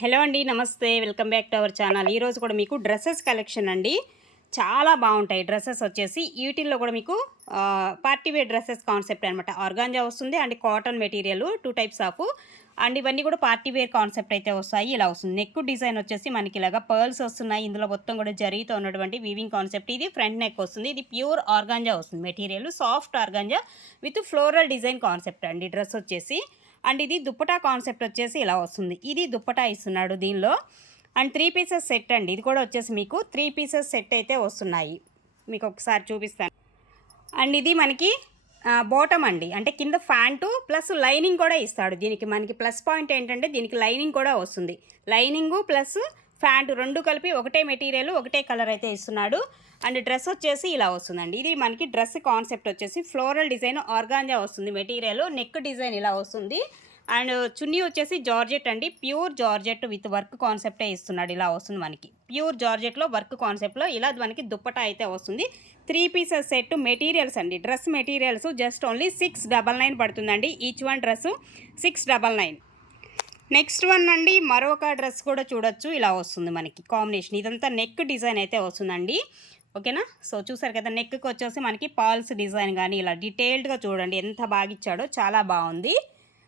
Hello అండి, నమస్తే. Welcome back to our channel. ఈరోజు కూడా మీకు డ్రెస్సెస్ కలెక్షన్ అండి. చాలా బాగుంటాయి డ్రెస్సెస్ వచ్చేసి. వీటిల్లో కూడా మీకు పార్టీ వేర్ డ్రెస్సెస్ కాన్సెప్ట్ అనమాట. ఆర్గాంజా వస్తుంది and cotton material, 2 types of. And ఇవన్నీ కూడా పార్టీ వేర్ కాన్సెప్ట్ అయితే వస్తాయి. ఇలా వస్తుంది. నెక్ డిజైన్ వచ్చేసి మనకి ఇలాగా పర్ల్స్ వస్తున్నాయి. ఇందులో మొత్తం కూడా జరీతో ఉన్నటువంటి వీవింగ్ కాన్సెప్ట్. ఇది ఫ్రంట్ నెక్ వస్తుంది. ఇది ప్యూర్ ఆర్గాంజా వస్తుంది material. Soft organza with floral design concept అండి డ్రెస్ వచ్చేసి. అండ్ ఇది దుప్పటా కాన్సెప్ట్ వచ్చేసి ఇలా వస్తుంది. ఇది దుప్పటా ఇస్తున్నాడు దీనిలో. అండ్ 3 పీసెస్ సెట్ అండి. ఇది కూడా వచ్చేసి మీకు 3 పీసెస్ సెట్ అయితే వస్తున్నాయి. మీకు ఒకసారి చూపిస్తాను. అండ్ ఇది మనకి బాటమ్ అండి. అంటే కింద ఫ్యాంటు ప్లస్ లైనింగ్ కూడా ఇస్తాడు. దీనికి మనకి ప్లస్ పాయింట్ ఏంటంటే దీనికి లైనింగ్ కూడా వస్తుంది. లైనింగు ప్లస్ ఫ్యాంటు రెండు కలిపి ఒకటే మెటీరియల్, ఒకటే కలర్ అయితే ఇస్తున్నాడు. అండ్ డ్రెస్ వచ్చేసి ఇలా వస్తుందండి. ఇది మనకి డ్రెస్ కాన్సెప్ట్ వచ్చేసి ఫ్లోరల్ డిజైన్ ఆర్గాంజా వస్తుంది మెటీరియల్. నెక్ డిజైన్ ఇలా వస్తుంది. అండ్ చున్నీ వచ్చేసి జార్జెట్ అండి. ప్యూర్ జార్జెట్ విత్ వర్క్ కాన్సెప్టే ఇస్తున్నాడు. ఇలా వస్తుంది మనకి ప్యూర్ జార్జెట్లో వర్క్ కాన్సెప్ట్లో ఇలా మనకి దుప్పటా అయితే వస్తుంది. 3 పీసెస్ సెట్ మెటీరియల్స్ అండి. డ్రెస్ మెటీరియల్స్ జస్ట్ ఓన్లీ 699 పడుతుందండి. Each one dress 699. Next one అండి, మరొక డ్రెస్ కూడా చూడొచ్చు. ఇలా వస్తుంది మనకి కాంబినేషన్. ఇదంతా నెక్ డిజైన్ అయితే వస్తుందండి. ఓకేనా. సో చూసారు కదా, నెక్కి వచ్చేసి మనకి పాల్స్ డిజైన్ కానీ ఇలా డీటెయిల్డ్గా చూడండి ఎంత బాగా ఇచ్చాడో, చాలా బాగుంది.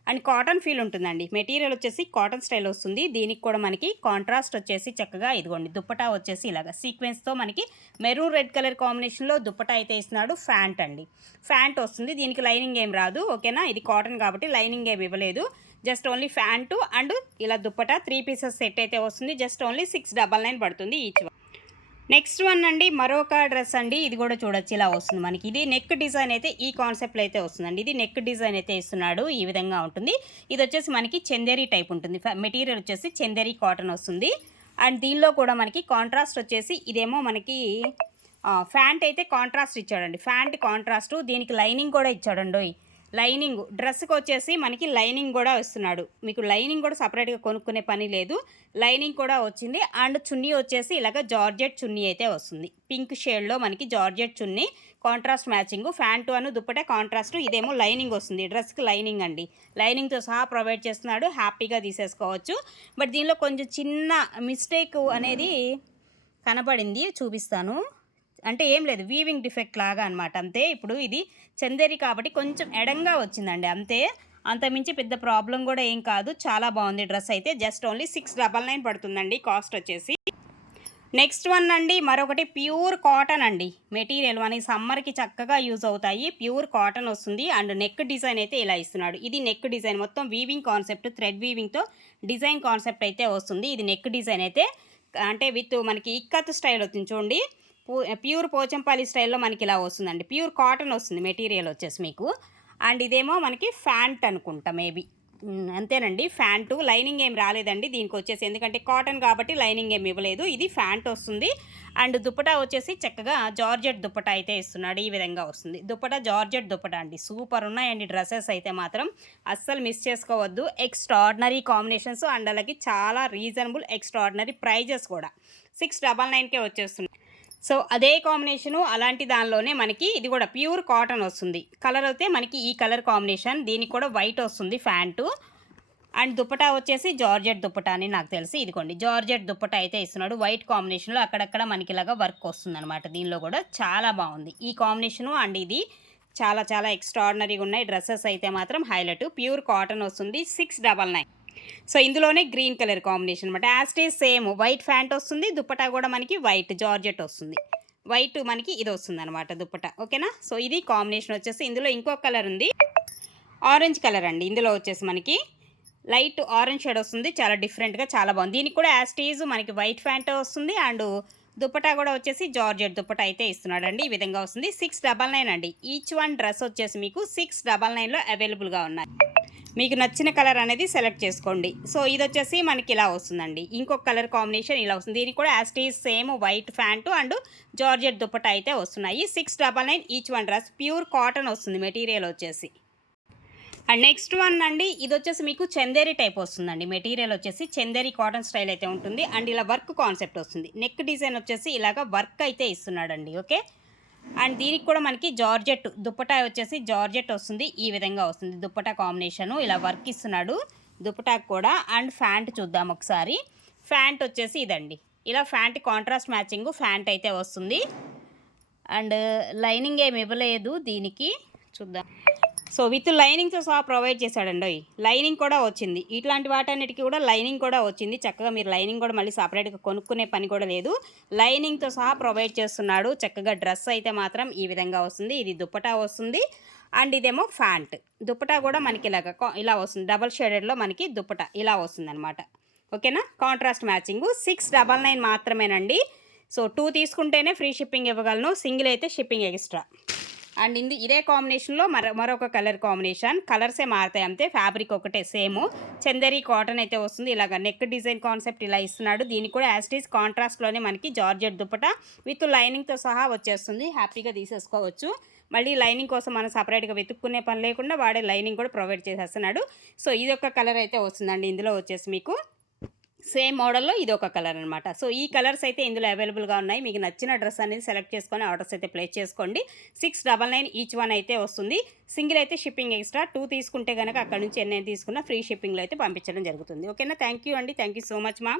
అండ్ కాటన్ ఫీల్ ఉంటుందండి. మెటీరియల్ వచ్చేసి కాటన్ స్టైల్ వస్తుంది. దీనికి కూడా మనకి కాంట్రాస్ట్ వచ్చేసి చక్కగా ఇదిగోండి దుప్పటా వచ్చేసి ఇలాగ సీక్వెన్స్తో మనకి మెరూన్ రెడ్ కలర్ కాంబినేషన్లో దుప్పటా అయితే ఇస్తున్నాడు. ఫ్యాంట్ అండి, ఫ్యాంట్ వస్తుంది. దీనికి లైనింగ్ ఏం రాదు. ఓకేనా. ఇది కాటన్ కాబట్టి లైనింగ్ ఏమి ఇవ్వలేదు. జస్ట్ ఓన్లీ ఫ్యాంటు అండ్ ఇలా దుప్పటా 3 పీసెస్ సెట్ అయితే వస్తుంది. జస్ట్ ఓన్లీ 699 పడుతుంది ఈచ్ వన్. నెక్స్ట్ వన్ అండి, మరొక డ్రెస్ అండి. ఇది కూడా చూడొచ్చు ఇలా వస్తుంది మనకి. ఇది నెక్ డిజైన్ అయితే ఈ కాన్సెప్ట్లో అయితే వస్తుందండి. ఇది నెక్ డిజైన్ అయితే ఇస్తున్నాడు. ఈ విధంగా ఉంటుంది. ఇది వచ్చేసి మనకి చందేరి టైప్ ఉంటుంది. మెటీరియల్ వచ్చేసి చందేరి కాటన్ వస్తుంది. అండ్ దీనిలో కూడా మనకి కాంట్రాస్ట్ వచ్చేసి ఇదేమో మనకి ఫ్యాంట్ అయితే కాంట్రాస్ట్ ఇచ్చాడండి. Pant contrast. దీనికి లైనింగ్ కూడా ఇచ్చాడండి. లైనింగ్ డ్రెస్కి వచ్చేసి మనకి లైనింగ్ కూడా ఇస్తున్నాడు. మీకు లైనింగ్ కూడా సపరేట్గా కొనుక్కునే పని లేదు. లైనింగ్ కూడా వచ్చింది. అండ్ చున్నీ వచ్చేసి ఇలాగ జార్జెట్ చున్నీ అయితే వస్తుంది. పింక్ షేడ్లో మనకి జార్జెట్ చున్నీ, కాంట్రాస్ట్ మ్యాచింగ్. ఫ్యాంటు అను దుప్పటే కాంట్రాస్ట్. ఇదేమో లైనింగ్ వస్తుంది. డ్రెస్కి లైనింగ్ అండి. లైనింగ్తో సహా ప్రొవైడ్ చేస్తున్నాడు. హ్యాపీగా తీసేసుకోవచ్చు. బట్ దీనిలో కొంచెం చిన్న మిస్టేక్ అనేది కనబడింది, చూపిస్తాను. అంటే ఏం లేదు, వీవింగ్ డిఫెక్ట్ లాగా అనమాట, అంతే. ఇప్పుడు ఇది చందేరి కాబట్టి కొంచెం ఎడంగా వచ్చిందండి, అంతే. అంతమించి పెద్ద ప్రాబ్లం కూడా ఏం కాదు. చాలా బాగుంది డ్రెస్ అయితే. జస్ట్ ఓన్లీ 699 పడుతుందండి కాస్ట్ వచ్చేసి. నెక్స్ట్ వన్ అండి, మరొకటి ప్యూర్ కాటన్ అండి. మెటీరియల్ మనకి సమ్మర్కి చక్కగా యూజ్ అవుతాయి. ప్యూర్ కాటన్ వస్తుంది. అండ్ నెక్ డిజైన్ అయితే ఇలా ఇస్తున్నాడు. ఇది నెక్ డిజైన్ మొత్తం వీవింగ్ కాన్సెప్ట్, థ్రెడ్ వీవింగ్తో డిజైన్ కాన్సెప్ట్ అయితే వస్తుంది. ఇది నెక్ డిజైన్ అయితే అంటే విత్ మనకి ఇక్కత్ స్టైల్ వచ్చింది చూడండి. ప్యూర్ పోచంపల్లి స్టైల్లో మనకి ఇలా వస్తుందండి. ప్యూర్ కాటన్ వస్తుంది మెటీరియల్ వచ్చేసి మీకు. అండ్ ఇదేమో మనకి ఫ్యాంట్ అనుకుంటా, మేబీ అంతేనండి. ఫ్యాంటు లైనింగ్ ఏం రాలేదండి దీనికి వచ్చేసి, ఎందుకంటే కాటన్ కాబట్టి లైనింగ్ ఏమి ఇవ్వలేదు. ఇది ఫ్యాంట్ వస్తుంది. అండ్ దుప్పటా వచ్చేసి చక్కగా జార్జెట్ దుప్పటా అయితే ఇస్తున్నాడు. ఈ విధంగా వస్తుంది దుప్పటా. జార్జెట్ దుప్పటా అండి. సూపర్ ఉన్నాయండి డ్రెస్సెస్ అయితే మాత్రం. అస్సలు మిస్ చేసుకోవద్దు. ఎక్స్ట్రాడినరీ కాంబినేషన్స్ అండ్ అలాగే చాలా రీజనబుల్ ఎక్స్ట్రాడినరీ ప్రైజెస్ కూడా. 699కే వచ్చేస్తుంది. సో అదే కాంబినేషను అలాంటి దానిలోనే మనకి ఇది కూడా ప్యూర్ కాటన్ వస్తుంది. కలర్ అయితే మనకి ఈ కలర్ కాంబినేషన్. దీనికి కూడా వైట్ వస్తుంది ఫ్యాంటు. అండ్ దుప్పటా వచ్చేసి జార్జెట్ దుప్పటా అని నాకు తెలిసి. ఇదిగోండి జార్జెట్ దుప్పటా అయితే ఇస్తున్నాడు. వైట్ కాంబినేషన్లో అక్కడక్కడ మనకి ఇలాగా వర్క్ వస్తుంది అనమాట. దీనిలో కూడా చాలా బాగుంది ఈ కాంబినేషను. అండ్ ఇది చాలా చాలా ఎక్స్ట్రాడినరీగా ఉన్నాయి డ్రెస్సెస్ అయితే మాత్రం. హైలైట్ ప్యూర్ కాటన్ వస్తుంది. 699. సో ఇందులోనే గ్రీన్ కలర్ కాంబినేషన్ అనమాట. యాస్టీస్ సేమ్ వైట్ ఫ్యాంట్ వస్తుంది. దుప్పటా కూడా మనకి వైట్ జార్జెట్ వస్తుంది. వైట్ మనకి ఇది వస్తుంది అనమాట దుప్పటా. ఓకేనా. సో ఇది కాంబినేషన్ వచ్చేసి. ఇందులో ఇంకో కలర్ ఉంది, ఆరెంజ్ కలర్ అండి. ఇందులో వచ్చేసి మనకి లైట్ ఆరెంజ్ షేడ్ వస్తుంది. చాలా డిఫరెంట్గా చాలా బాగుంది. దీనికి కూడా యాస్టీజ్ మనకి వైట్ ఫ్యాంట్ వస్తుంది. అండ్ దుప్పటా కూడా వచ్చేసి జార్జెట్ దుప్పటా అయితే ఇస్తున్నాడు అండి. ఈ విధంగా వస్తుంది. 699 అండి. ఈచ్ వన్ డ్రెస్ వచ్చేసి మీకు 699లో అవైలబుల్గా ఉన్నాయి. మీకు నచ్చిన కలర్ అనేది సెలెక్ట్ చేసుకోండి. సో ఇది వచ్చేసి మనకి ఇలా వస్తుందండి. ఇంకొక కలర్ కాంబినేషన్ ఇలా వస్తుంది. దీనికి కూడా as it is same white pant and georgette dupatta అయితే వస్తున్నాయి. 699 each one dress. Pure cotton వస్తుంది మెటీరియల్ వచ్చేసి. అండ్ నెక్స్ట్ వన్ అండి, ఇది వచ్చేసి మీకు చందేరి టైప్ వస్తుందండి. మెటీరియల్ వచ్చేసి చందేరి కాటన్ స్టైల్ అయితే ఉంటుంది. అండ్ ఇలా వర్క్ కాన్సెప్ట్ వస్తుంది. నెక్ డిజైన్ వచ్చేసి ఇలాగ వర్క్ అయితే ఇస్తున్నాడండి. ఓకే. అండ్ దీనికి కూడా మనకి జార్జెట్ దుప్పటా వచ్చేసి జార్జెట్ వస్తుంది. ఈ విధంగా వస్తుంది దుప్పటా కాంబినేషను. ఇలా వర్క్ ఇస్తున్నాడు. దుపటాకు కూడా. అండ్ ఫ్యాంట్ చూద్దాం ఒకసారి. ఫ్యాంట్ వచ్చేసి ఇదండి, ఇలా ఫ్యాంట్ కాంట్రాస్ట్ మ్యాచింగ్ ఫ్యాంట్ అయితే వస్తుంది. అండ్ లైనింగ్ ఏమి ఇవ్వలేదు దీనికి, చూద్దాం. సో విత్ లైనింగ్తో సహా ప్రొవైడ్ చేశాడండి. లైనింగ్ కూడా వచ్చింది, ఇట్లాంటి వాటన్నిటికీ కూడా లైనింగ్ కూడా వచ్చింది. చక్కగా మీరు లైనింగ్ కూడా మళ్ళీ సపరేట్గా కొనుక్కునే పని కూడా లేదు, లైనింగ్తో సహా ప్రొవైడ్ చేస్తున్నాడు. చక్కగా డ్రెస్ అయితే మాత్రం ఈ విధంగా వస్తుంది. ఇది దుపట్టా వస్తుంది. అండ్ ఇదేమో ఫ్యాంట్. దుపట్టా కూడా మనకి ఇలా వస్తుంది, డబల్ షేడెడ్లో మనకి దుపట్టా ఇలా వస్తుంది అనమాట. ఓకేనా, కాంట్రాస్ట్ మ్యాచింగ్. 699 మాత్రమేనండి. సో 2 తీసుకుంటేనే ఫ్రీ షిప్పింగ్ ఇవ్వగలను, సింగిల్ అయితే షిప్పింగ్ ఎక్స్ట్రా. అండ్ ఇదే కాంబినేషన్లో మరొక కలర్ కాంబినేషన్, కలర్సే మారుతాయి అంతే, ఫ్యాబ్రిక్ ఒకటే సేమ్. చందేరి కాటన్ అయితే వస్తుంది. ఇలాగ నెక్ డిజైన్ కాన్సెప్ట్ ఇలా ఇస్తున్నాడు. దీనికి కూడా యాస్టీస్ కాంట్రాస్ట్లోనే మనకి జార్జెట్ దుపట్టా విత్ లైనింగ్తో సహా వచ్చేస్తుంది. హ్యాపీగా తీసేసుకోవచ్చు. మళ్ళీ లైనింగ్ కోసం మనం సపరేట్గా వెతుక్కునే పని లేకుండా వాడే లైనింగ్ కూడా ప్రొవైడ్ చేసేస్తున్నాడు. సో ఇది ఒక కలర్ అయితే వస్తుందండి. ఇందులో వచ్చేసి మీకు సేమ్ మోడల్లో ఇది ఒక కలర్ అనమాట. సో ఈ కలర్స్ అయితే ఇందులో అవైలబుల్గా ఉన్నాయి. మీకు నచ్చిన డ్రెస్ అనేది సెలెక్ట్ చేసుకొని ఆర్డర్స్ అయితే ప్లేస్ చేసుకోండి. 699 ఈచ్ వన్ అయితే వస్తుంది. సింగిల్ అయితే షిప్పింగ్ ఎక్స్ట్రా. 2 తీసుకుంటే కనుక అక్కడ నుంచి ఎన్ని తీసుకున్నా ఫ్రీ షిప్పింగ్లో అయితే పంపించడం జరుగుతుంది. ఓకేనా, థ్యాంక్ యూ అండి, థ్యాంక్ యూ సో మచ్ మా.